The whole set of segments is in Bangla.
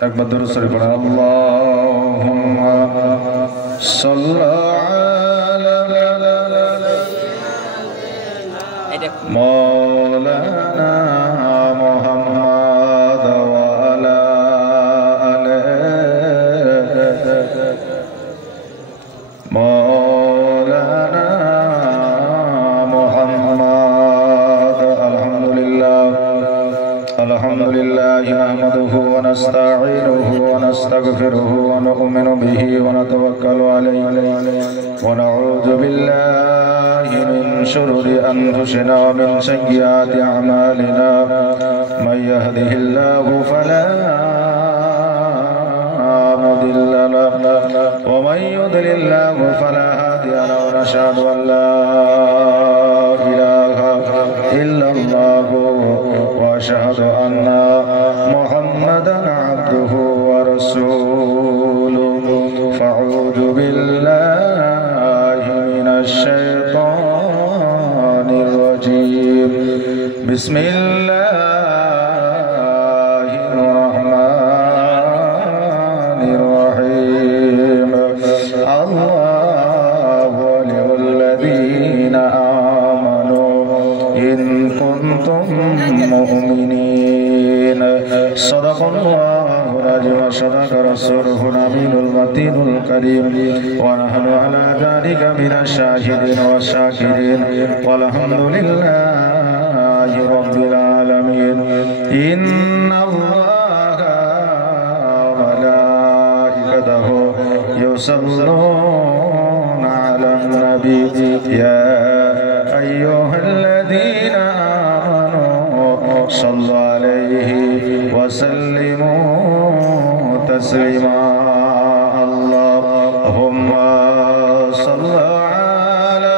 একবার দরুদ শরীফ পড়েন আল্লাহুম্মা সাল্লি আলা মাওলানা মুহাম্মাদ ওয়া আলা আলিহি মাওলানা মুহাম্মাদ আলহামদুলিল্লাহ নাহমাদুহু ওয়া নাস্তাঈনুহু ওয়া নাস্তাগফিরুহু ওয়া নু'মিনু বিহি ওয়া নাতাওয়াক্কালু আলাইহি ওয়া নাউযু বিল্লাহি মিন শুরুরি আনফুসিনা ওয়া মিন sayyiati a'malina may yahdihillahu fala mudilla lahu wa may yudlilhu fala hadiya lahu wa nashhadu an la ilaha illallah wa ashhadu anna muhammadan abduhu wa rasuluhu fa'udhu billahi minash shaitanir rajim bismillahir rahmanir rahim Allahu waliyul ladina amanu in kuntum mu'minin sadaqallahu al-azim wa sadaqa rasuluhu nabiyul matinul karim wa nahnu ala dhalika minash shahidin wa shakirin walhamdulillahi rabbil alamin inna allaha wa malaikatahu yusalluna ala nabi ya ayyuhalladhina amanu sallu alayhi wa sallimu taslima Allahumma salli ala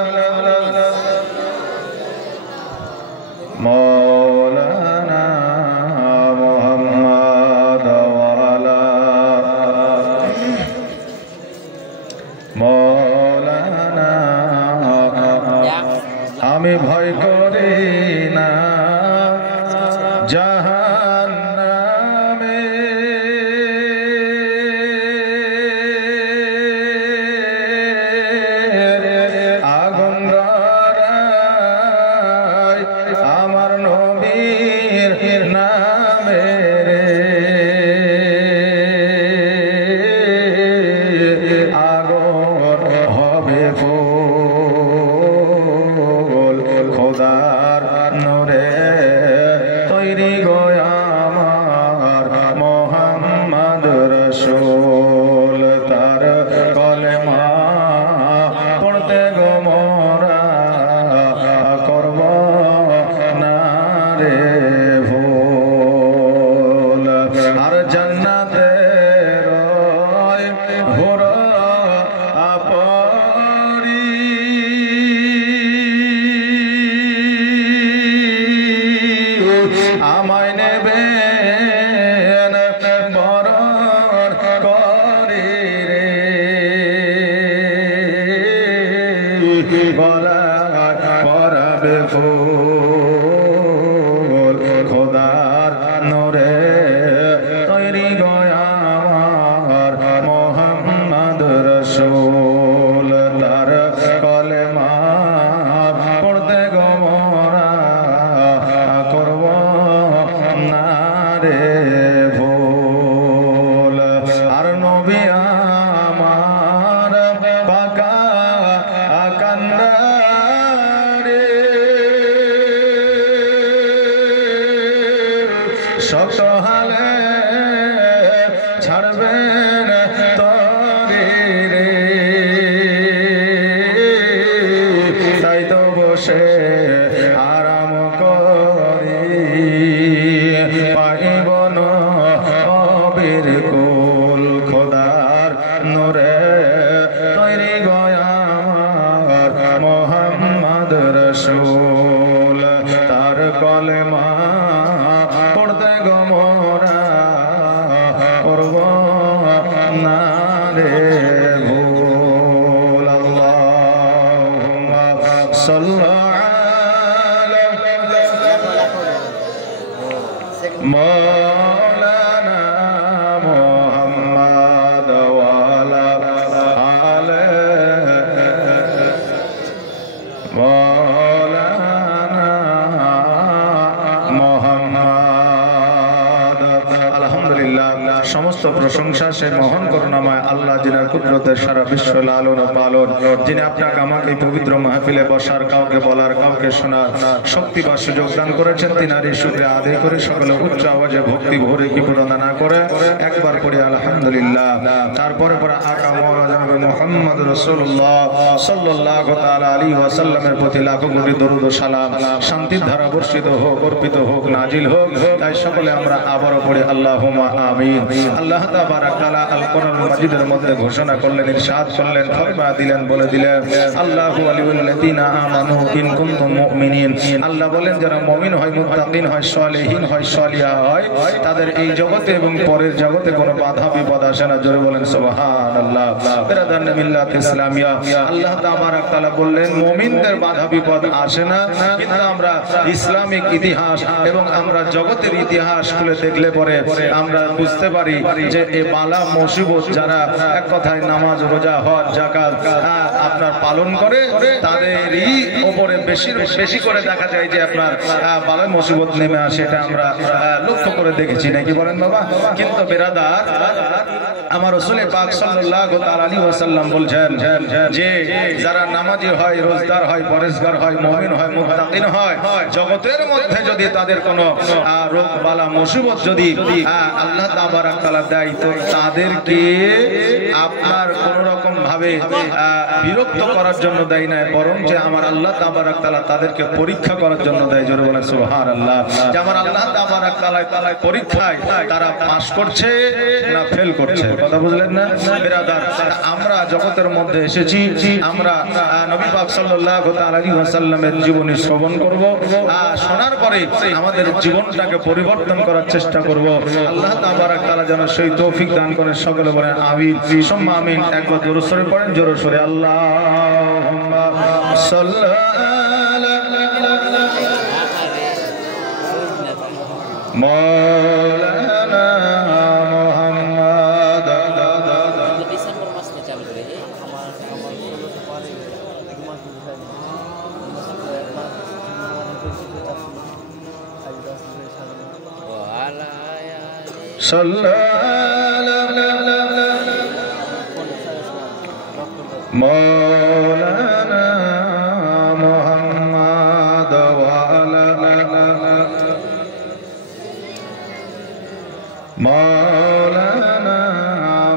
maulana Muhammad wa ala maulana আমি ভয় করি না জাহান্নামে আগুন ধরায় আমার নবীর নামে আগুন হবে ফুল খোদার নূরে তৈরি গো আমার মুহাম্মদ রাসূল তার কলেমা পড়তে গো মোরা করব না রে ভুল আর জান্নাতের হুর আপরি আমায় নেবেন বরণ করি রে গলায় পরাবে ফুল খোদার নূরে তৈরি গো আমার মুহাম্মদ রাসূল তার কলেমা পড়তে গো মোরা করব না রে ভুল আর নবী আমার পাকা কান্দারে শক্ত হালে ছাড়বেন তরি রে তাই তো বসে আরাম করি পাইব নবীর কুল খোদার নূরে তৈরি গো আমার মুহাম্মদ রাসূল তার কলেমা পড়তে গো মোরা করব না রে ভুল আল্লাহুম্মা সাল্লি আলা مولانا সমস্ত প্রশংসা সেই মহান করুণাময় আল্লাহ, যিনার কুদরতে সারা বিশ্ব লালন ও পালন, যিনি আপনাকে আমাকে এই পবিত্র মাহফিলে বসার, কাউকে বলার, কাউকে শোনার শক্তি বা সুযোগ দান করেছেন। তিনারই শুকরিয়া আদায় করে সকলে উচ্চ আওয়াজে ভক্তি ভরে কি পুরোনা না করে একবার পড়ি আলহামদুলিল্লাহ। তারপরে পরে আকা মাওলানা জনাব মুহাম্মদ রাসূলুল্লাহ সাল্লাল্লাহু তাআলা আলাইহি ওয়াসাল্লামের প্রতি লাখো কোটি দরুদ ও সালাম, শান্তির ধারা বর্ষিত হোক, অর্পিত হোক, নাজিল হোক। তাই সকলে আমরা আবারও পড়ি আল্লাহুম্মা আমিন। আল্লাহ তাবারাক তাআলা আল কোরআনুল মাজিদের মধ্যে ঘোষণা করলেন, ইরশাদ করলেন, ফরমা দিলেন, বলে দিলেন, আল্লাহু ওয়ালিউল্লাযিনা আমানু ইন কুনতুম মুমিনিন। আল্লাহ বলেন যারা মুমিন হয়, মুত্তাকিন হয়, সালেহিন হয়, সালিহা হয়, তাদের এই জগতে এবং পরের জগতে কোনো বাধা বিপদ আসে না। জোরে বলেন সুবহানাল্লাহ। বিরাদান মিল্লাত ইসলামিয়া, আল্লাহ তাবারাক তাআলা বললেন মুমিনদের বাধা বিপদ আসে না। কিন্তু আমরা ইসলামিক ইতিহাস এবং আমরা জগতের ইতিহাস খুলে দেখলে পরে আমরা বুঝতে পারি যে এই বালা মুসিবত যারা এক কথায় নামাজ, রোজা, হজ, যাকাত আপনার পালন করে, তাদেরই উপরে বেশি করে দেখা যায় যে আপনার বালা মুসিবত নেমে আসে। এটা আমরা লক্ষ্য করে দেখেছি, নাকি বলেন বাবা? কিন্তু বিরাদার, আমার রাসূল পাক সাল্লাল্লাহু তাআলা আলাইহি ওয়াসাল্লাম বলছেন যে যারা নামাজি হয়, রোজদার হয়, পরেশগার হয়, মুমিন হয়, মুত্তাকিন হয়, জগতের মধ্যে যদি তাদের কোনো রোগ বালা মুসিবত যদি আল্লাহ তাবারাক তাআলা দেয়, তো তাদেরকে আপনার কোন রকম ভাবে বিরক্ত করার জন্য দেয় না, বরং যে আমার আল্লাহ তাবারাক তাআলা তাদেরকে পরীক্ষা করার জন্য দেয়। জোরে বলেন সুবহানাল্লাহ। যে আমার আল্লাহ তাবারাক তাআলা পরীক্ষায় তারা পাস করছে না ফেল করছে। কথা বুঝলেন না বিরাদার? আমরা জগতের মধ্যে এসেছি, আমরা নবী পাক সাল্লাল্লাহু তাআলা আলাইহি ওয়াসাল্লামের জীবনী শ্রবণ করব, শোনার পরে আমাদের জীবনটাকে পরিবর্তন করার চেষ্টা করব। আল্লাহ তাবারাক তাআলা যেন সেই তৌফিক দান করেন। সকলে বলেন আমিন, সুম্মা আমিন। একবার জোরে সরে পড়েন, জোরে সরে আল্লাহুম্মা সাল্লি আলা মাওলানা মুহাম্মদ। ডিসেম্বর মাস থেকে চালু করে আমার মাওলানা মুহাম্মদ ওয়া আলা মাওলানা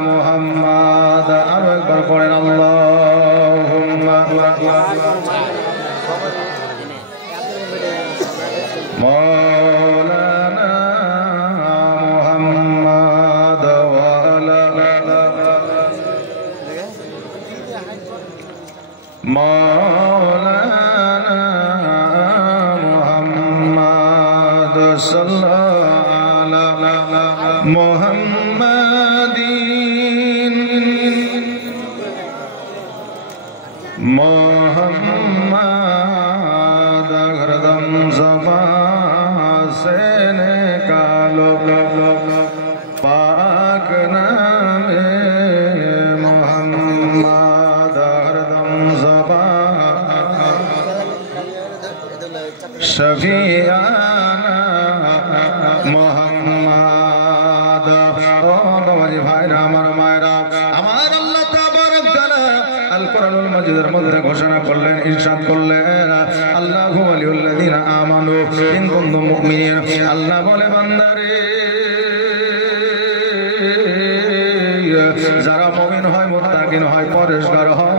মুহাম্মদ। আর একবার পড়েন আল্লাহুম্মা মাওলানা মুহাম্মদ ওয়া আলা মাওলানা মুহাম্মদ সাল্লাল্লাহু আলা মুহাম্মাদিন মুহাম্মদ হরদম ज़बान से निकालो पाक नामे मुहम्मद हरदम ज़बान शफियाना मुहम्मद। ओ बाबाजी भाईरा, আমার মায়েরা, আমার আল্লাহ তাবারক তাআলা আল কোরআনুল মাজিদের মধ্যে ঘোষণা করলেন, ইরশাদ করলেন, আল্লাহু ওয়ালিউল্লাযিনা আমানু ইন কুনতুম মুমিনিন। আল্লাহ বলে বান্দারে, যারা মুমিন হয়, মুত্তাকিন হয়, পরেশগার হয়,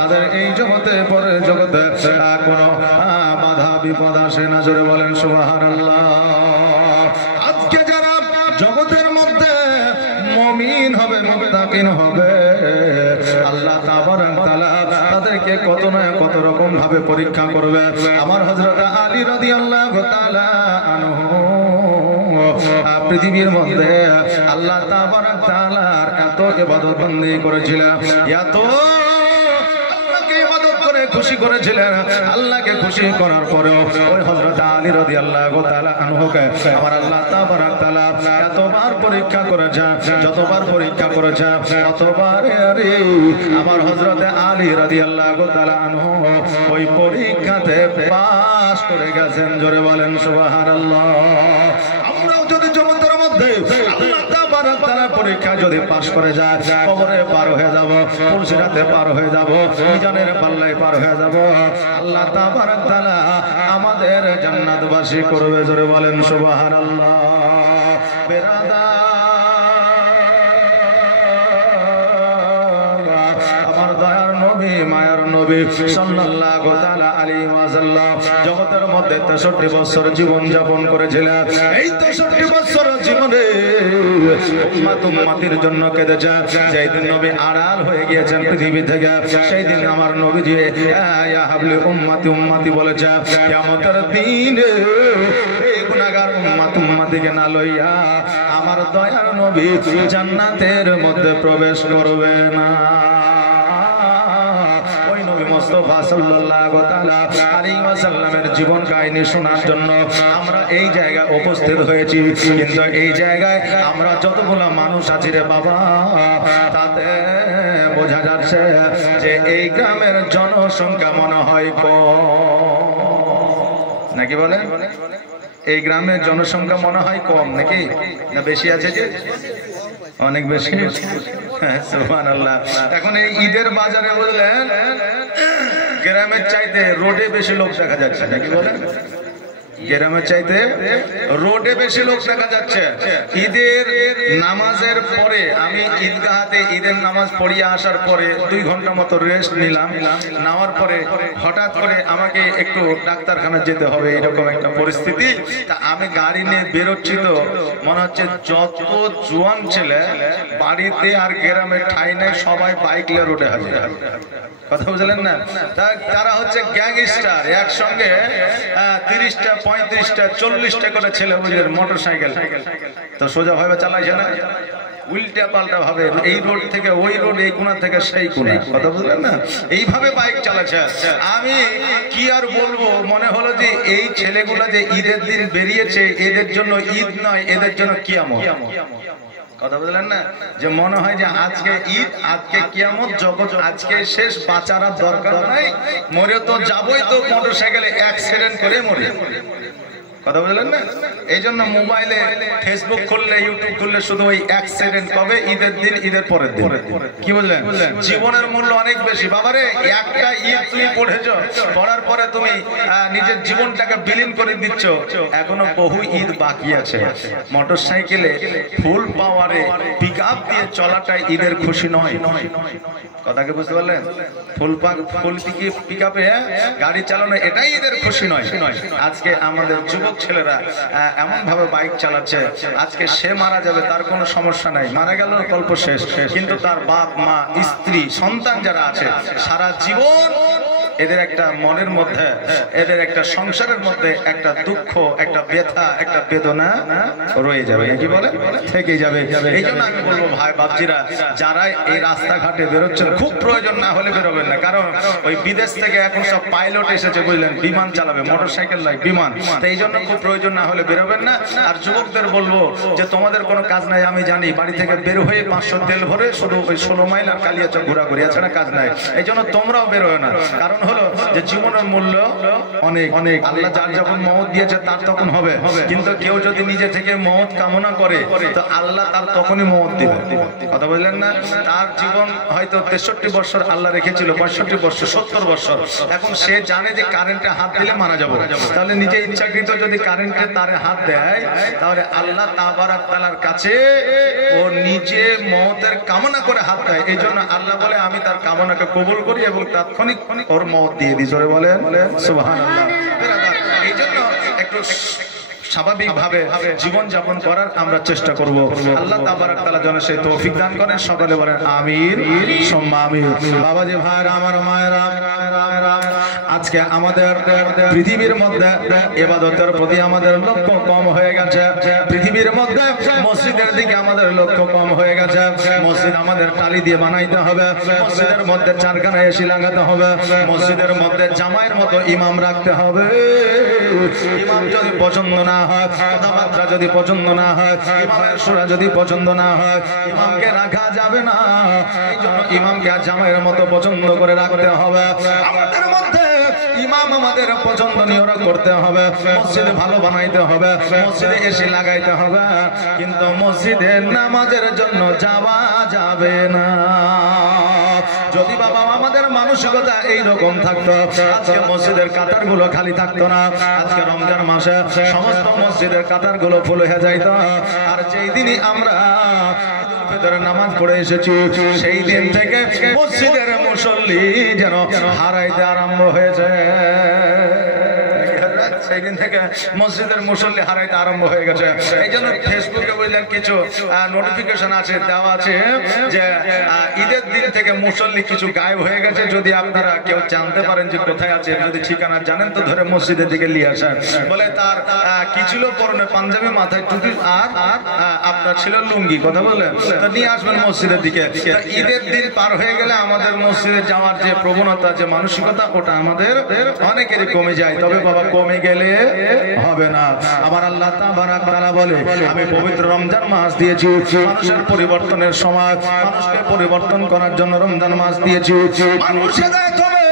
তাদের এই জগতে পরের জগতে কোনো বাধা বিপদ আসে না। জোরে বলেন সুবহানাল্লাহ। আজকে যারা জগতের মধ্যে মুমিন হবে, মুত্তাকিন হবে, আল্লাহ তাবারক তাআলা তাদেরকে কত না কত রকম ভাবে পরীক্ষা করবে। আমার হযরত আলী রাদিয়াল্লাহু তাআলা আনহু পৃথিবীর মধ্যে আল্লাহ তাবারক তাআলার এত ইবাদত বন্দেগি করেছিলেন, এত খুশি করেছিলেন। আল্লাহকে খুশি করার পরেও ওই হযরত আলী রাদিয়াল্লাহু তাআলা আনহুকে আমার আল্লাহ তাবারক তাআলা এতবার পরীক্ষা করেছেন, যতবার পরীক্ষা করেছেন ততবার আমার হযরত আলী রাদিয়াল্লাহু তাআলা আনহু ওই পরীক্ষাতে পাস করে গেছেন। জোরে বলেন সুবহানাল্লাহ। আমরাও যদি জগতের মধ্যে আল্লাহ তাবারক তাআলা পরীক্ষা যদি পাশ করে যায় কবরে পার হয়ে যাব, পুরসিরাতে পার হয়ে যাব, মিজানের পাল্লায় পার হয়ে যাব। আল্লাহ তাবারক তাআলা আমাদের জান্নাতবাসী করবে। জোরে বলেন সুবহানাল্লাহ। বেরাদা মায়ার নবী সাল্লাল্লাহু তাআলা আলাইহি ওয়াসাল্লাম জগতের মধ্যে 63 বছর জীবন যাপন করেছিলেন। এই 63 বছর জীবনে উম্মতের জন্য কেঁদেছে। যেই দিন নবী আড়াল হয়ে গিয়েছেন পৃথিবী থেকে, সেই দিন আমার নবীজি ইয়া হাবলি উম্মতি উম্মতি বলেছে। কিয়ামতের দিনে এই গুনাহগার উম্মতিকে না লইয়া আমার দয়ার নবী জান্নাতের মধ্যে প্রবেশ করবে না। মুস্তাফা সাল্লাল্লাহু তাআলা আলাইহি ওয়াসাল্লামের জীবন কাহিনী শোনার জন্য আমরা এই জায়গায় উপস্থিত হয়েছি। কিন্তু এই জায়গায় আমরা যতগুলো মানুষ আছি রে বাবা, তাতে বোঝা যাচ্ছে যে এই গ্রামের জনসংখ্যা মনে হয় কম, নাকি বলেন? এই গ্রামের জনসংখ্যা মনে হয় কম, নাকি না বেশি আছে? যে অনেক বেশি। সুবহানাল্লাহ। এখন এই ঈদের বাজারে বুঝলেন গ্রামের চাইতে রোডে বেশি লোক দেখা যাচ্ছে, নাকি বলেন? গ্রামের চাইতে রোডে বেশি লোক দেখা যাচ্ছে। ঈদের নামাজের পরে আমি ঈদগাহতে ঈদের নামাজ পড়িয়ে আসার পরে 2 ঘন্টা মতো রেস্ট নিলাম। নেওয়ার পরে হঠাৎ করে আমাকে একটু ডাক্তারখানা যেতে হবে, এরকম একটা পরিস্থিতি। তা আমি গাড়ি নিয়ে বেরোচ্ছি, তো মনে হচ্ছে যত জোয়ান ছেলে বাড়িতে আর গ্রামে ঠাই নাই, সবাই বাইক নিয়ে রোডে হাজির। কথা বুঝলেন না? তারা হচ্ছে গ্যাংস্টার, একসঙ্গে 30টা 35টা 40টা করে ছেলে বুঝলেন মোটর সাইকেল। তো সোজা ভাবে চালাইছে না, উল্টা পাল্টা ভাবে, এই রোড থেকে ওই রোড, এই কোণা থেকে সেই কোণা। কথা বুঝলেন না? এইভাবে বাইক চালাচ্ছে। আমি কি আর বলবো, মনে হলো যে এই ছেলেগুলা যে ঈদের দিন বেরিয়েছে, এদের জন্য ঈদ নয়, এদের জন্য কিয়ামত। কথা বুঝলেন না? যে মনে হয় যে আজকে ঈদ, আজকে কিয়ামত, জগৎ আজকে শেষ, বাঁচার দরকার নাই, মরে তো যাবই, তো মোটরসাইকেলে অ্যাক্সিডেন্ট করে মরে। কথা বুঝলেন না? এই জন্য মোবাইলে ফেসবুক খুললে, ইউটিউব খুললে শুধু ওই অ্যাক্সিডেন্ট কবে, ঈদের দিন, ঈদের পরের দিন। কি বুঝলেন? জীবনের মূল্য অনেক বেশি বাবারে। একটা ঈদ তুমি পড়েছো, পড়ার পরে তুমি নিজের জীবনটাকে বিলীন করে দিচ্ছ। এখনো বহু ঈদ বাকি আছে। মোটর সাইকেলে ফুল পাওয়ারে পিকআপ দিয়ে চলাটাই ঈদের খুশি নয়। কথাকে বুঝতে পারলেন? ফুল পিকআপে গাড়ি চালানো এটাই ঈদের খুশি নয়। আজকে আমাদের যুবক ছেলেরা এমন ভাবে বাইক চালাচ্ছে, আজকে সে মারা যাবে তার কোনো সমস্যা নাই, মারা গেল গল্প শেষ। কিন্তু তার বাপ মা স্ত্রী সন্তান যারা আছে, সারা জীবন এদের একটা মনের মধ্যে, এদের একটা সংসারের মধ্যে একটা দুঃখ, একটা ব্যথা, একটা বেদনা রয়ে যাবে, কি বলে, থেকেই যাবে। এই জন্য আমি বলবো ভাই বাপজিরা, যারা এই রাস্তাঘাটে বেরোচ্ছেন, খুব প্রয়োজন না হলে বেরোবেন না। কারণ ওই বিদেশ থেকে এখন সব পাইলট এসেছে বুঝলেন, বিমান চালাবে, মোটরসাইকেল নয় বিমান। তো এই জন্য খুব প্রয়োজন না হলে বেরোবেন না। আর যুবকদের বলবো যে তোমাদের কোনো কাজ নাই, আমি জানি, বাড়ি থেকে বের হয়ে 500 তেল ভরে শুধু ওই 16 মাইল আর কালিয়াচক ঘোরাঘুরি, এছাড়া কাজ নাই। এই জন্য তোমরাও বেরোয় না। কারণ হলো যে জীবনের মূল্য অনেক অনেক। আল্লাহ যার যখন মওত দিয়েছে তার তখন হবে, কিন্তু কেউ যদি নিজে থেকে মওত কামনা করে তো আল্লাহ তার তখনই মওত দিবে। কথা বললেন না? তার জীবন হয়তো 63 বছর আল্লাহ রেখেছিল, 65 বছর, 70 বছর। এখন সে জানে যে কারেন্টে হাত দিলে মারা যাবো, তাহলে নিজে ইচ্ছাকৃত যদি কারেন্টে তারে হাত দেয়, তাহলে আল্লাহ তাবারক তাআলার কাছে ও নিজে মওতের কামনা করে হাত দেয়। এই জন্য আল্লাহ বলে আমি তার কামনাকে কবুল করি এবং তাৎক্ষণিক ওর মওত দিয়ে দিই। জোরে বলেন সুবহানাল্লাহ। এই জন্য একটু স্বাভাবিকভাবে জীবন যাপন করার আমরা চেষ্টা করব। আল্লাহ তাবারক তাআলা যেন সেই তৌফিক দান করেন। সকলে বলেন আমিন সুম্মা আমিন। বাবাজি ভাইরা, আমার মায়েরা, আজকে আমাদের পৃথিবীর মধ্যে ইবাদতের প্রতি আমাদের লক্ষ্য কম হয়ে গেছে। পৃথিবীর মধ্যে মসজিদের দিকে আমাদের লক্ষ্য কম হয়ে গেছে। মসজিদ আমাদের টালি দিয়ে বানাইতে হবে, মসজিদের মধ্যে 4খানা এসি লাগাতে হবে, মসজিদের মধ্যে জামাইয়ের মতো ইমাম রাখতে হবে। ইমাম যদি পছন্দ না হয়, কথাবার্তা যদি পছন্দ না হয়, ইমামের সুরা যদি পছন্দ না হয়, ইমামকে রাখা যাবে না। এই জন্য ইমামকে জামাইয়ের মতো পছন্দ করে রাখতে হবে। আমাদের মধ্যে ইমাম আমাদের পছন্দনীয় করতে হবে, মসজিদ ভালো বানাইতে হবে, মসজিদে এসি লাগাইতে হবে, কিন্তু মসজিদে নামাজের জন্য যাওয়া যাবে না। যদি বাবা আমাদের মানসিকতা এইরকম থাকতো, আজকে মসজিদের কাতারগুলো খালি থাকতো না। আজকে রমজান মাসে সমস্ত মসজিদের কাতারগুলো ফুল হয়ে যাইতো। আর যেই দিনই আমরা নামাজ পড়ে এসেছি, সেই দিন থেকে মসজিদের মুসল্লি যেন হারাইতে আরম্ভ হয়েছে। সেই দিন থেকে মসজিদের মুসল্লি হারাইতে আরম্ভ হয়ে গেছে। এই জন্য ফেসবুকে বললেন কিছু নোটিফিকেশন আছে, দেওয়া আছে যে ঈদের দিন থেকে মুসল্লি কিছু গায়েব হয়ে গেছে। যদি আপনারা কেউ জানতে পারেন যে কোথায় আছে, যদি ঠিকানা জানেন তো ধরে মসজিদের দিকে নিয়ে আসেন। বলে তার কি ছিল পরনে, পাঞ্জাবি, মাথায় টুপি, আর আপনার ছিল লুঙ্গি, কথা বললেন, তো নিয়ে আসবেন মসজিদের দিকে। ঈদের দিন পার হয়ে গেলে আমাদের মসজিদে যাওয়ার যে প্রবণতা, যে মানসিকতা, ওটা আমাদের অনেকেরই কমে যায়। তবে বাবা কমে গেলে হবে না। আমার আল্লাহ তাবারাক তাআলা বলে, আমি পবিত্র রমজান মাস দিয়েছি মানুষের পরিবর্তনের সময়, মানুষকে পরিবর্তন করার জন্য রমজান মাস দিয়েছি। মানুষ হেদায়েত হবে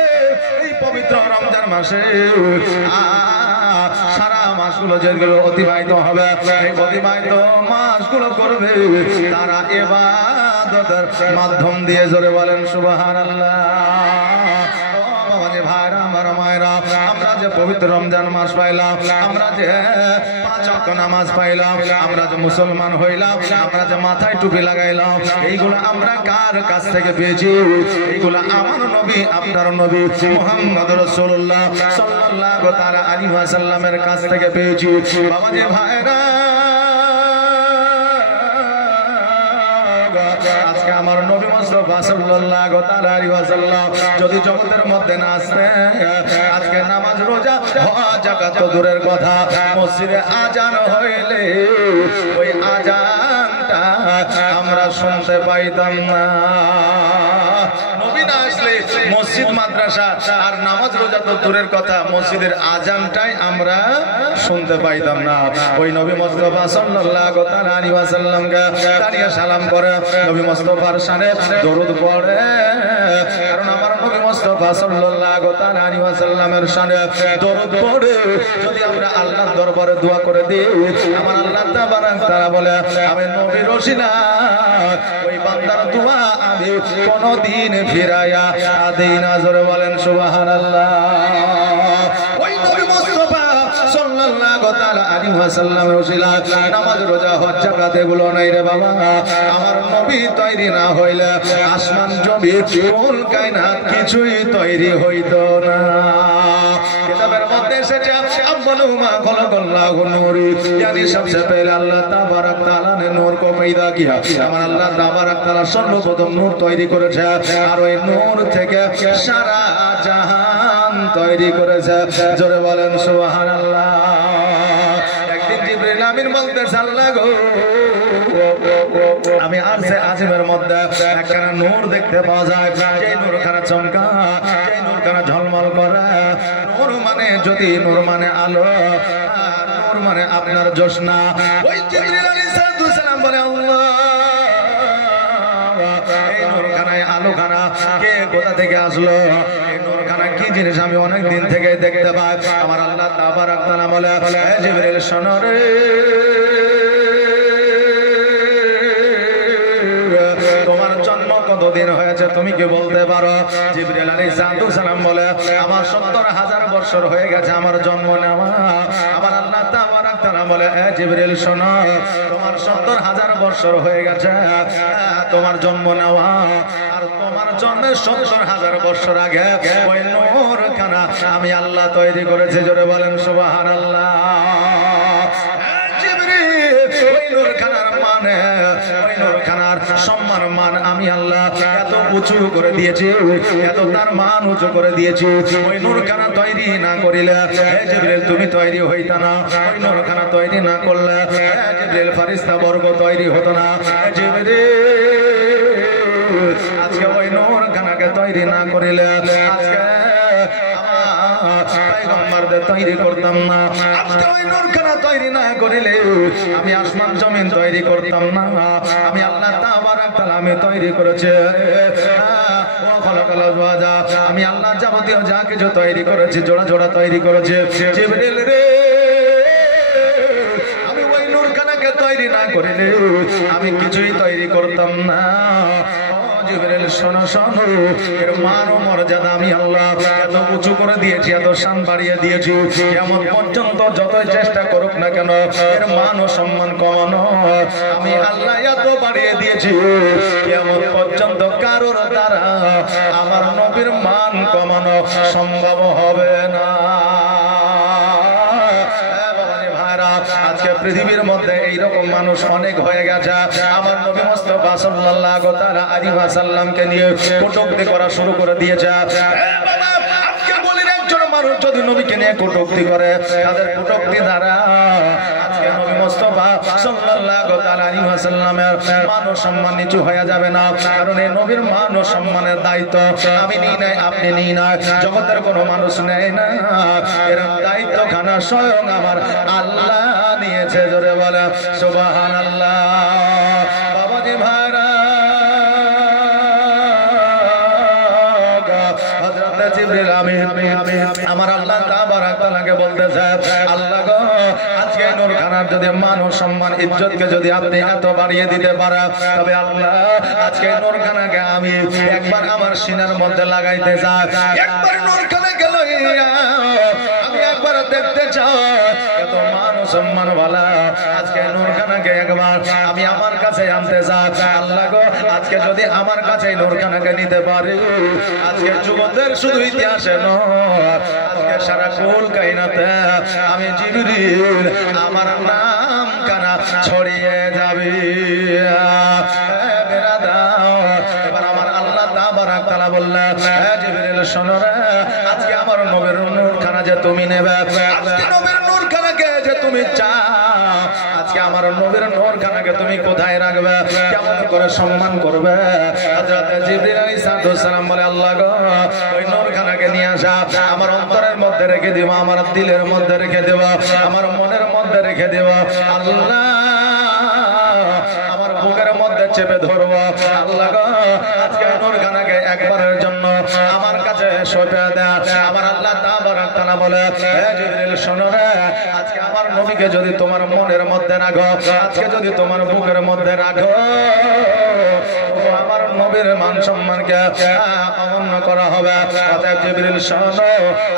এই পবিত্র রমজান মাসে। সারা মাসগুলো যেগুলো অতিবাহিত হবে, এই অতিবাহিত মাসগুলো করবে তারা ইবাদতের মাধ্যম দিয়ে। জোরে বলেন সুবহানাল্লাহ। ভাইরা আমার মায়েরা, আমরা যে পবিত্র রমজান মাস পাইলাম, আমরা যে 5 ওয়াক্ত নামাজ পাইলাম, আমরা যে মুসলমান হইলাম, আমরা যে মাথায় টুপি লাগাইলাম, এইগুলো আমরা কার কাছ থেকে পেয়েছি? এইগুলো আমার নবী, আপনার নবী মুহাম্মদ রাসূলুল্লাহ সাল্লাল্লাহু তাআলা আলাইহি ওয়াসাল্লামের কাছ থেকে পেয়েছি। বাবাজি ভাইরা, আজকে আমার নবী মুস্তাফা সাল্লাল্লাহু তাআলা আলাইহি ওয়াসাল্লাম যদি জগতের মধ্যে না আসতেন, আজকে নামাজ, রোজা, হজ, যাকাত তো দূরের কথা, মসজিদে আজান হইলে ওই আজানটা আমরা শুনতে পাইতাম না। নবী না আসলে মসজিদ, মাদ্রাসা আর নামাজ, রোজা তো দূরের কথা, মসজিদের আজানটাই আমরা শুনতে পাইতাম না। ওই নবী মুস্তাফা সাল্লাল্লাহু তাআলা আলাইহি ওয়াসাল্লামকে দাঁড়িয়ে সালাম করে নবী মুস্তাফার শানে দরুদ পড়ে। কারণ আমার নবী মুস্তাফা সাল্লাল্লাহু তাআলা আলাইহি ওয়াসাল্লামের শানে দরুদ পড়ে যদি আমরা আল্লাহর দরবারে দোয়া করে দিই, আমার আল্লাহ তাবারাক তাআলা বলে, আমি নবীর ওসিলা ওই বান্দার দোয়া আমি কোনদিন ফিরাইয়া দেই না। জোরে বলেন সুবহানাল্লাহ। ওই নবী মুস্তাফা সাল্লাল্লাহু তাআলা আলাইহি ওয়াসাল্লামের ওসিলা নামাজ, রোজা, হজ, যাকাত এগুলো নাই রে বাবা। আমার নবী তৈরি না হইলে আসমান, জমিন, কুল কায়নাত কিছুই তৈরি হইতো না। কিতাবের মধ্যে এসেছে, আব্বালু মা খলাকাল্লাহু নূর, यानी सबसे पहले अल्लाह तबारक ताला ने नूर को पैदा किया। আমার আল্লাহ তাবারক তাআলা সর্বপ্রথম নূর তৈরি করেছে, আর ওই নূর থেকে সারা জাহান তৈরি করেছে। জোরে বলেন সুবহানাল্লাহ। একদিন জিবরিল আমিন বলতেছে, আল্লাহ গো, আমি আরশে আজিমের মধ্যে একখানা নূর দেখতে পাওয়া যায়, সেই নূরখানা চমকা, সেই নূরখানা ঝলমল করে। নূর মানে জ্যোতি, নূর মানে আলো, নূর মানে আপনার জ্যোৎস্না। ওই জিবরিল আলাইহিস সালাম বলে, আল্লাহ, এই নূরখানায় আলোখানা কে কোথা থেকে আসলো? এই নূরখানা কি জিনিস আমি অনেক দিন থেকে দেখতে পাই। আমার আল্লাহ তাবারক তাআলা বলে, জিবরিল শোনো রে, তোমার জন্ম কতদিন হয়েছে তুমি কি বলতে পারো? জিবরিল আলাইহিস সালাম বলে, আমার 70,000 বছর হয়ে গেছে আমার জন্ম নেওয়া। আমার আল্লাহ তাবারক তাআলা বলে, জিবরিল শোনো, তোমার 70,000 বছর হয়ে গেছে তোমার জন্ম নেওয়া, আর তোমার জন্মের 70,000 বছর আগে ওই নূরখানা আমি আল্লাহ তৈরি করেছি। জোরে বলেন সুবহানাল্লাহ। ওই নূরখানার মানে, ওই নূরখানার সম্মান, মান আমি আল্লাহ এত উঁচু করে দিয়েছি, এত তার মান উঁচু করে দিয়েছি। ওই নূরখানা তৈরি না করিলে জিবরিল তুমি তৈরি হইতা না। ওই নূরখানা তৈরি না করলে জিবরিল ফেরেশতা বর্গ তৈরি হতো না। জিবরিল আজকে ওই নূরখানাকে তৈরি না করিলে আজকে পয়গম্বরদের তৈরি করতাম না। আজকে ওই নূরখানা তৈরি না করিলে আমি আসমান জমিন তৈরি করতাম না। আমি আল্লাহ তাবারক তাআলা আমি তৈরি করেছে। খলাকাল আজওয়াজা, আমি আল্লাহ যাবতীয় যা কিছু তৈরি করেছি, জোড়া জোড়া তৈরি করেছি। জিবরিল রে, আমি ওই নূরখানাকে তৈরি না করিলে আমি কিছুই তৈরি করতাম না। জিবরিল শোনো শোনো, এর মান ও মর্যাদা আমি আল্লাহ এত উঁচু করে দিয়েছি, এত শান বাড়িয়ে দিয়েছি, কেমন পর্যন্ত যতই চেষ্টা করুক না কেন এর মান ও সম্মান কমানো আমি আল্লাহ এত বাড়িয়ে দিয়েছি, কেমন পর্যন্ত কারোর দ্বারা আমার নবীর মান কমানো সম্ভব হবে না। আজকে পৃথিবীর মধ্যে এইরকম মানুষ অনেক হয়ে গেছে, আমার নবী মুস্তাফা সাল্লাল্লাহু তাআলা আলাইহি ওয়াসাল্লামকে নিয়ে কটূক্তি করা শুরু করে দিয়েছে। আজকে বলেন একজন মানুষ যদি নবীকে নিয়ে কটূক্তি করে, তাদের কটূক্তি দ্বারা আজকে নবী মুস্তাফা সাল্লাল্লাহু তাআলা আলাইহি ওয়াসাল্লামের মান ও সম্মান নিচু হয়ে যাবে না। কারণ এই নবীর মান ও সম্মানের দায়িত্ব আমি নিই নাই, আপনি নিই না, জগতের কোনো মানুষ নেয় না। এর দায়িত্ব খানা স্বয়ং আমার আল্লাহ নিয়েছে। জোরে বলে সুবহানাল্লাহ। বাবাজি ভাইরা, হযরত জিবরিল আমার আল্লাহ তাবারাক তাআলাকে বলতেছে, আল্লাহ গো, আজকে নূরখানার যদি মান ও সম্মান ইজ্জতকে যদি আপনি এত বাড়িয়ে দিতে পারেন, তবে আল্লাহ আজকে নূরখানাকে আমি একবার আমার সিনার মধ্যে লাগাইতে চাই, একবার নূরখানাকে লাগাইয়া আমি একবার দেখতে চাই এত মান ও সম্মান वाला আজকে নূরখানাকে একবার আমি আমার কাছে আনতে চাই। আল্লাহ গো, আজকে যদি আমার কাছে নূরখানাকে নিতে পারি, আজকে যুগদের শুধু ইতিহাসে নয়, আজকে সারা কুল কায়নাতে আমি জিবরিল আমার নাম কানা ছড়িয়ে যাবে। এবার আমার আল্লাহ তাবারাক তাআলা বললেন, জিবরিল শোনো রে, আজকে আমার নবীর নূরখানা যে তুমি নেবে, আজকে নবীর নূরখানাকে যে তুমি চাও, আজকে আমার নবীর নূরখানাকে তুমি কোথায় রাখবে, কেমন করে সম্মান করবে? হযরত জিবরিল আলাইহিস সালাম বলে, আল্লাহ গো, ওই নূরখানাকে নিয়ে আসা আমার অন্তরের মধ্যে রেখে দেব, আমার দিলের মধ্যে রেখে দেব, আমার মনের মধ্যে রেখে দেব। আল্লাহ আমার বুকের মধ্যে চেপে ধরবো। আল্লাহ গো, আজকে নূরখানাকে একবারের জন্য আমার কাছে সঁপে দেন। আমার আল্লাহ তাবারাক তাআলা বলে, হে জিবরিল শোনো রে, আজকে আমার নবীকে যদি তোমার মনের মধ্যে রাখো, আজকে যদি তোমার বুকের মধ্যে রাখো, আমার নবীর মান সম্মানকে অমান্য করা হবে। অতএব জিবরিল শোনো,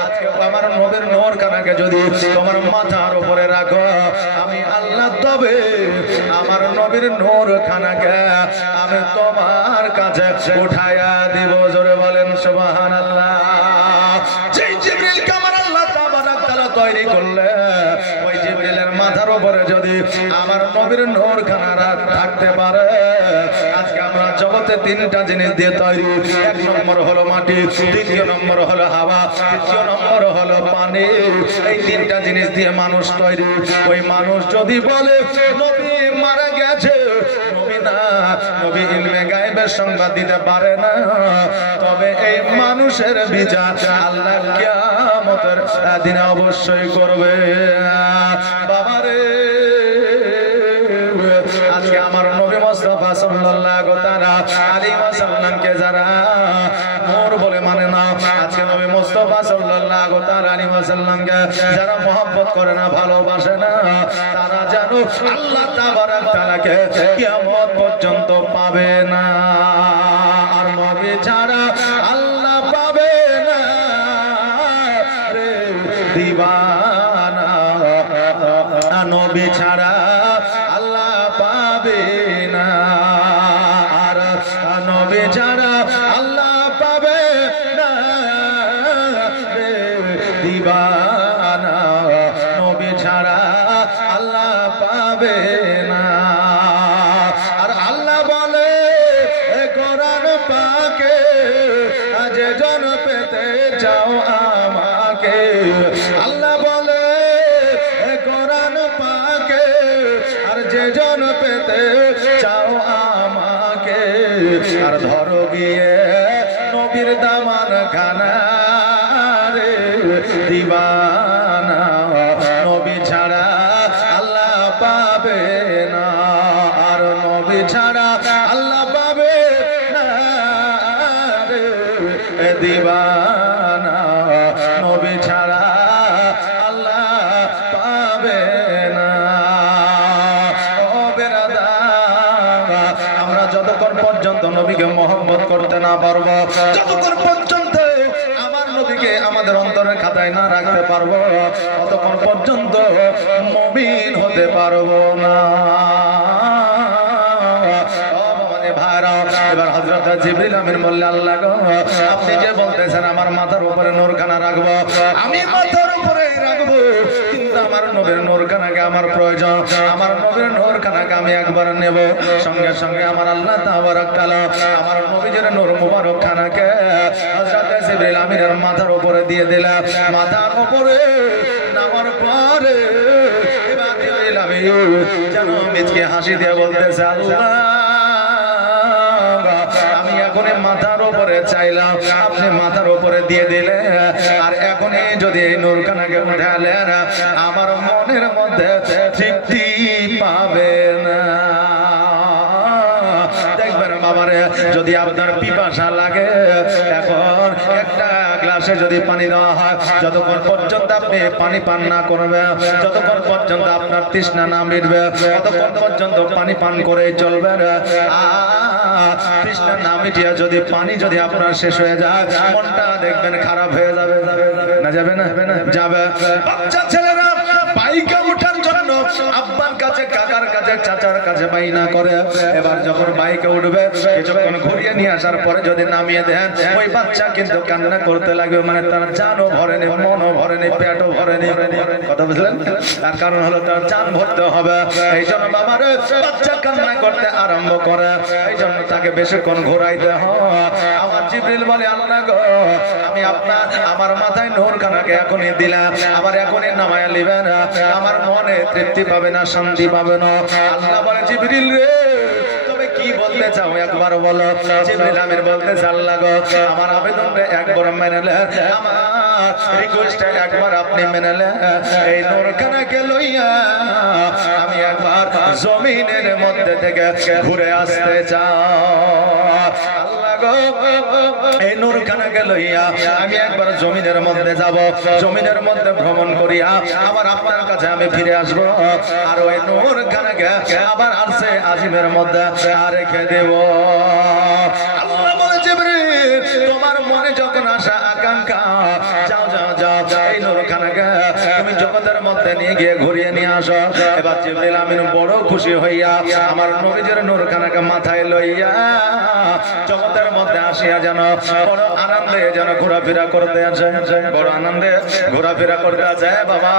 আজকে আমার নবীর নূরখানাকে যদি তোমার মাথার উপরে রাখো, আমি আল্লাহ তবে আমার নবীর নূরখানাকে আমি তোমার কাছে উঠায়া দিব। জোরে বলেন সুবহানাল্লাহ। যেই জিবরিলকে আমার আল্লাহ তাবারাক তাআলা তৈরি করলে, ওই জিবরিলের মাথার উপরে যদি আমার নবীর নূরখানা থাকতে পারে, আজকে আমরা জগতে তিনটা জিনিস দিয়ে তৈরি। এক নম্বর হলো মাটি, দ্বিতীয় নম্বর হলো হাওয়া, তৃতীয় নম্বর হলো পানি। এই তিনটা জিনিস দিয়ে মানুষ তৈরি। ওই মানুষ যদি বলে নবী মারা গেছে, নবী না, নবী ইলমে গায়বের সংবাদ দিতে পারে না, তবে এই মানুষের বিচার আল্লাহ কিয়ামতের দিনে অবশ্যই করবে। বাবারে, আজকে আমার নবী মুস্তাফা সাল্লাল্লাহু তাআলা আলাইহি ওয়াসাল্লামকে যারা নূর বলে মানে না, আজকে নবী মুস্তাফা সাল্লাল্লাহু তাআলা আলাইহি ওয়াসাল্লামকে যারা মহব্বত করে না, ভালোবাসে না, তারা জানো আল্লাহ তাবারাক তাআলাকে কিয়ামত পর্যন্ত পাবে না। আর নবী ছাড়া আল্লাহ পাবে না রে দিওয়ানা, নবী ছাড়া আল্লাহ পাবে না, আর নবী ছাড়া আল্লাহ পাবে না রে দিওয়ানা, নবী ছাড়া আল্লাহ পাবে না। আর আল্লাহ বলে কোরআন পাকে, যে জন পেতে চাও আমাকে, আল্লাহ বলে কোরআন পাকে, আর যে জন পেতে চাও আমাকে, আর ধরো গিয়ে নবীর দামান খানা রে দিওয়ানা, নবী ছাড়া আল্লাহ পাবে না, আর নবী ছাড়া আল্লাহ পাবে না রে দিবানা নবী ছাড়া আল্লাহ পাবে না। ও বেরাদার, আমরা যতক্ষণ পর্যন্ত নবীকে মহব্বত করতে না পারবো, যতক্ষণ পর্যন্ত আমার নবীকে আমাদের অন্তরের খাতায় না রাখতে পারবো, ততক্ষণ পর্যন্ত মুমিন হতে পারবো না। এবার হযরত জিবরিল আমিন বললে, আল্লাহ গো, আপনি যে বলতেছেন আমার মাথার উপরে নূরখানা রাখবো, আমি মাথার উপরে রাখবো, কিন্তু আমার নবীর নূরখানাকে আমার প্রয়োজন, আমার নবীর নূরখানাকে আমি একবার নেব। সঙ্গে সঙ্গে আমার আল্লাহ তাবারক তাআলা আমার নবীর নূর মুবারক খানাকে হযরত জিবরিল আমিনের মাথার উপরে দিয়ে দিলেন। মাথার উপরে নামার পরে এবার জিবরিল আমিন যেন মিচকে হাসি দিয়ে বলতেছে, আল্লাহ আমি এখন মাথার উপরে চাইলাম, আপনি মাথার উপরে দিয়ে দিলে, আর এখনই যদি এই নূরখানাকে উঠালেন আমার মনের মধ্যে তৃপ্তি পাবে না। দেখবেন বাবারে, যদি আপনার পিপাসা লাগে, এখন একটা গ্লাসে যদি পানি দেওয়া হয়, যতক্ষণ পর্যন্ত আপনি পানি পান না করবেন, যতক্ষণ পর্যন্ত আপনার তৃষ্ণা না মিটবে, ততক্ষণ পর্যন্ত পানি পান করে চলবেন। তৃষ্ণা না মিটিয়ে যদি পানি যদি আপনার শেষ হয়ে যায়, মনটা দেখবেন খারাপ হয়ে যাবে। না যাবে না? যাবে। বাচ্চা ছেলেরা বাইকে ওঠার জন্য আব্বার কাছে, কাকার কাছে, চাচার কাছে বাইনা করে। এবার যখন বাইকে উঠবে, কিছুক্ষণ ঘুরিয়ে নিয়ে আসার পরে যদি নামিয়ে দেন, ওই বাচ্চা কিন্তু কান্না করতে লাগবে, মানে তার জানও ভরেনি, মনও ভরেনি, পেটও ভরেনি। কথা বুঝলেন? তার কারণ হলো তার জান ভরতে হবে। এই জন্য বাবার বাচ্চা কান্না করতে আরম্ভ করে, এই জন্য তাকে বেশিক্ষণ ঘোরাইতে হয়। আমার জিবরিল বলে, আল্লাহ গো, আমি আমার মাথায় নূরখানাকে এখনই দিলাম, আবার এখনই নামায়া নিবেন, আমার মনে তৃপ্তি পাবে না, শান্তি পাবে না। আল্লাহ বলে, জিবরিল রে, তবে কি বলতে চাও একবার বলো। জিবরিল আমিন বলতেছে, আল্লাহ গো, আমার আবেদনটা একবার মেনে নেন, আমার রিকোয়েস্টটা একবার আপনি মেনে নেন। এই নূরখানাকে লইয়া আমি একবার জমিনের মধ্যে থেকে ঘুরে আসতে চাই। আল্লাহ গো, এই নূরখানাকে লইয়া আমি একবার জমিনের মধ্যে যাব, জমিনের মধ্যে ভ্রমণ করিয়া আবার আপনার কাছে আমি ফিরে আসবো, আর ওই নূরখানাকে আবার আরশে আজিমের মধ্যে রেখে দেব। আল্লাহ বলে, জিবরিল, তোমার মনে যখন আশা আকাঙ্ক্ষা, যাও যাও যাও, এই নূরখানাকে তুমি জগতের মধ্যে নিয়ে গিয়ে ঘুরিয়ে নিয়ে আসো। এবার জিবরিল আমিন বড় খুশি হইয়া আমার নবীর নূরখানাকে মাথায় লইয়া জগতের মধ্যে আসিয়া যেন বড় আনন্দে যেন ঘোরাফেরা করতে আসে, বড় আনন্দে ঘোরাফেরা করতে আসে। বাবা,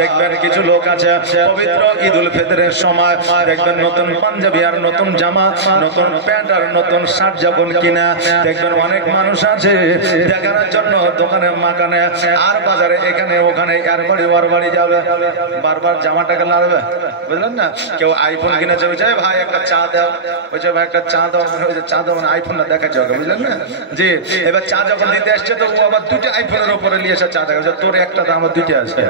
দেখবেন কিছু লোক আছে পবিত্র ঈদুল ফিতরের সময় দেখবেন নতুন পাঞ্জাবি আর নতুন জামা, নতুন প্যান্ট আর নতুন শার্ট যখন কিনা, দেখবেন অনেক মানুষ আছে দেখানোর জন্য দোকানে মাকানে আর বাজারে এখানে ওখানে এর বাড়ি ওর বাড়ি যাবে, বারবার জামাটাকে লাড়বে, বুঝলেন না? কেউ আইফোন কিনেছে, ওই যায় ভাই একটা চা দাও, ওই যে ভাই একটা চা দাও, ওই যে চা দাও, আইফোনটা দেখাচ্ছে, বুঝলেন না? জি, এবার চা যখন দিতে আসছে তো ও আবার দুটো আইফোনের উপরে নিয়ে এসে চা দেখাচ্ছে, তোর একটা দাম আমার দুটো আছে।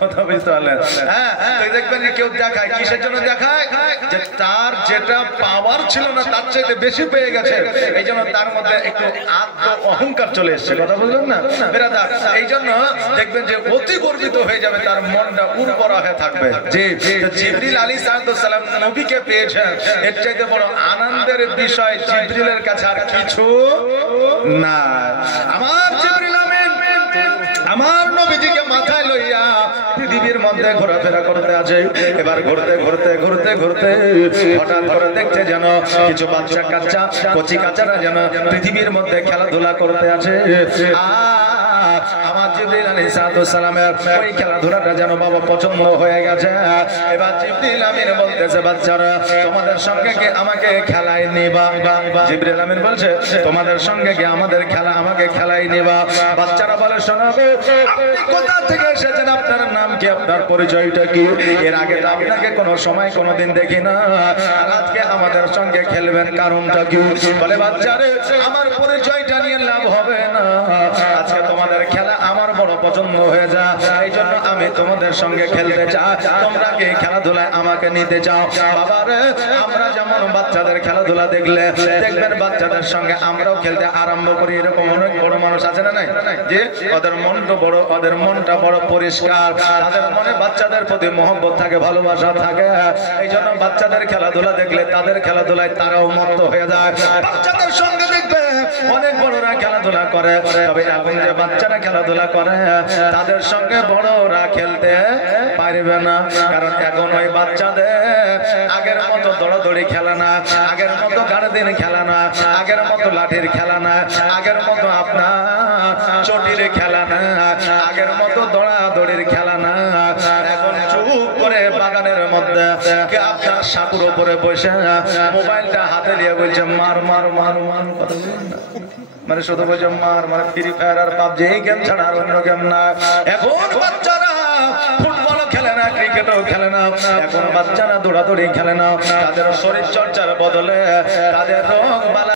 কথা বুঝতে পারলেন? হ্যাঁ, দেখবেন কেউ দেখায়, কিসের জন্য দেখায়? যে তার যেটা পাওয়ার ছিল না তার চাইতে বেশি পেয়ে গেছে, এই জন্য তার মধ্যে একটু আত্ম অহংকার চলে এসছে। কথা বুঝলেন না বেরাদার? এই জন্য দেখবেন যে অতি গর্বিত হয়ে যাবে, তার মনটা উর্বরা হয়ে থাকবে। জি, জিবরিল আলাইহিস সালাম নবীকে পেয়েছেন, এর চাইতে বড় আনন্দের বিষয় জিবরিলের কাছে আর কিছু না। আমার জিবরিল আমিন আমার নবীজিকে মাথায় লইয়া পৃথিবীর মধ্যে ঘোরাফেরা করতে আছে। এবার ঘুরতে ঘুরতে ঘুরতে ঘুরতে হঠাৎ করে দেখছে যেন কিছু বাচ্চা কাচ্চা কচি কাচ্চারা যেন পৃথিবীর মধ্যে খেলাধুলা করতে আছে। আমার জিবরিল আলাইহিস সালামের ওই খেলাধুলাটা যেন বাবা পছন্দ হয়ে গেছে। এবার জিবরিল আমিন বলতেছে, বাচ্চারা তোমাদের সঙ্গে কি আমাকে খেলায় নিবা? জিবরিল আমিন বলছে, তোমাদের সঙ্গে কি আমাদের খেলা আমাকে খেলায় নিবা? বাচ্চারা বলে, শোনাবে কোথা থেকে এসেছেন, আপনার নাম কি, আপনার পরিচয়টা কি? এর আগে তো আপনাকে কোনো সময় কোনোদিন দেখি না, আর আজকে আমাদের সঙ্গে খেলবেন, কারণটা কি? বলে, বাচ্চারে আমার পরিচয়টা নিয়ে লাভ হবে না, আজকে তোমাদের খেলা আমার বড় পছন্দ হয়ে যায়। এই জন্য আমি তোমাদের সঙ্গে খেলতে চাই, তোমরা কি খেলাধুলায় আমাকে নিতে চাও? বাবারে, আমরা যেমন বাচ্চাদের খেলাধুলা দেখলে দেখবেন বাচ্চাদের সঙ্গে আমরাও খেলতে আরম্ভ করি। এরকম অনেক বড় মানুষ আছে না নাই, যে ওদের মনটা বড়, ওদের মনটা বড় পরিষ্কার, তাদের মনে বাচ্চাদের প্রতি মহব্বত থাকে, ভালোবাসা থাকে। এই জন্য বাচ্চাদের খেলাধুলা দেখলে তাদের খেলাধুলায় তারাও মত্ত হয়ে যায়। বাচ্চাদের সঙ্গে দেখবে অনেক বড়রা খেলাধুলা করে, তবে এখন যে বাচ্চারা খেলাধুলা করে তাদের সঙ্গে বড়রা খেলতে পারবে না। কারণ এখন ওই বাচ্চাদের আগের মতো দৌড়াদৌড়ি খেলে না, আগের মতো গাড়ির খেলা না, আগের মতো লাঠির খেলা না, আগের মতো আপনার চটির খেলা না, আগের মতো দৌড়াদৌড়ির খেলা না। এখন চুপ করে বাগানের মধ্যে আপনার সাপুর উপরে বসে মোবাইলটা হাতে নিয়ে বলছে মার মার মার মার, কথা বলছেন না, মানে শুধু বলছে মার মার, ফ্রি ফায়ার আর পাবজি, এই গেম ছাড়া আর অন্য গেম না। এখন বাচ্চারা ফুটবল খেলে না, ক্রিকেটও খেলে না, এখন বাচ্চারা দৌড়াদৌড়ি খেলে না। তাদের শরীর চর্চার বদলে তাদের